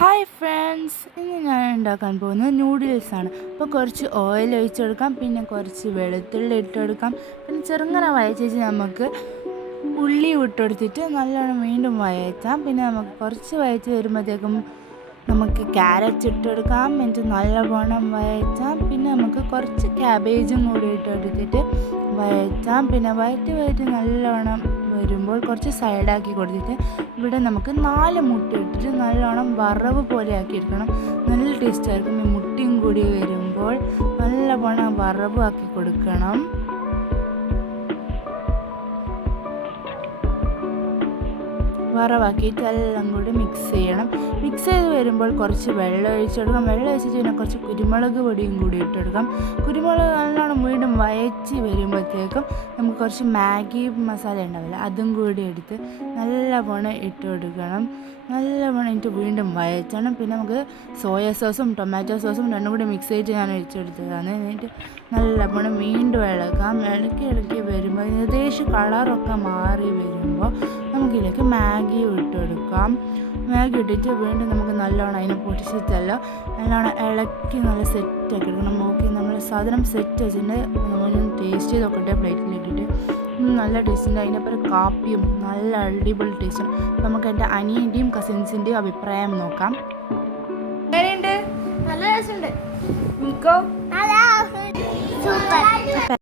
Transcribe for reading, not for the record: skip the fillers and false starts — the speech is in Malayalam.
ഹായ് ഫ്രണ്ട്സ്, ഇന്ന് ഞാൻ ഉണ്ടാക്കാൻ പോകുന്നത് നൂഡിൽസാണ്. അപ്പോൾ കുറച്ച് ഓയിൽ ഒഴിച്ചെടുക്കാം, പിന്നെ കുറച്ച് വെളുത്തുള്ളി ഇട്ടെടുക്കാം, പിന്നെ ചെറുങ്ങനെ വഴച്ചേച്ച് നമുക്ക് ഉള്ളി ഇട്ടെടുത്തിട്ട് നല്ലോണം വീണ്ടും വഴറ്റാം. പിന്നെ നമുക്ക് കുറച്ച് വഴച്ച് വരുമ്പോഴത്തേക്കും നമുക്ക് ക്യാരറ്റ് ഇട്ടെടുക്കാം, എന്നിട്ട് നല്ലവണ്ണം വഴറ്റാം. പിന്നെ നമുക്ക് കുറച്ച് ക്യാബേജും കൂടി ഇട്ടെടുത്തിട്ട് വഴറ്റാം. പിന്നെ വഴറ്റി നല്ലോണം വരുമ്പോൾ കുറച്ച് സൈഡാക്കി കൊടുത്തിട്ട് ഇവിടെ നമുക്ക് 4 മുട്ട ഇട്ടിട്ട് നല്ലോണം വറവ് പോലെ ആക്കിയെടുക്കണം. നല്ല ടേസ്റ്റായിരിക്കും. ഈ മുട്ടയും കൂടി വരുമ്പോൾ നല്ലവണ്ണം വറവ് ആക്കി കൊടുക്കണം. വറവാക്കിയിട്ട് എല്ലാം കൂടി മിക്സ് ചെയ്യണം. മിക്സ് ചെയ്ത് വരുമ്പോൾ കുറച്ച് വെള്ളം ഒഴിച്ചെടുക്കാം. വെള്ളം ഒഴിച്ചിട്ട് പിന്നെ കുറച്ച് കുരുമുളക് പൊടിയും കൂടി ഇട്ടെടുക്കാം. കുരുമുളക് നല്ലോണം വീണ്ടും വഴറ്റി വരുമ്പോഴത്തേക്കും നമുക്ക് കുറച്ച് മാഗി മസാല ഉണ്ടാവില്ല, അതും കൂടി എടുത്ത് നല്ലവണ്ണം ഇട്ടെടുക്കണം. നല്ലവണ്ണം ഇട്ട് വീണ്ടും വഴറ്റണം. പിന്നെ നമുക്ക് സോയ സോസും ടൊമാറ്റോ സോസും രണ്ടും കൂടി മിക്സ് ചെയ്തിട്ട് ഞാൻ ഒഴിച്ചെടുത്തതാണ്. എന്നിട്ട് നല്ലവണ്ണം വീണ്ടും ഇളക്കാം. ഇളക്കി വരുമ്പോൾ ഏകദേശം കളറൊക്കെ മാറി വരുമ്പോൾ നമുക്കിതിലേക്ക് മാഗി ഇട്ടെടുക്കാം. മാഗി ഇട്ടിട്ട് വീണ്ടും നമുക്ക് നല്ലോണം അതിനെ പൊടിച്ചിട്ടല്ല നല്ലോണം ഇളക്കി നല്ല സെറ്റാക്കി എടുക്കണം. നോക്കി നമ്മൾ സാധനം സെറ്റ് വെച്ചിട്ട് നമ്മൾ ടേസ്റ്റ് ചെയ്ത് നോക്കട്ടെ. പ്ലേറ്റിലിട്ടിട്ട് നല്ല ടേസ്റ്റുണ്ട്. അതിനൊപ്പം കാപ്പിയും നല്ല അടിപൊളി ടേസ്റ്റാണ്. നമുക്ക് എൻ്റെ അനിയൻ്റെയും കസിൻസിൻ്റെയും അഭിപ്രായം നോക്കാം. നല്ല രസമുണ്ട്.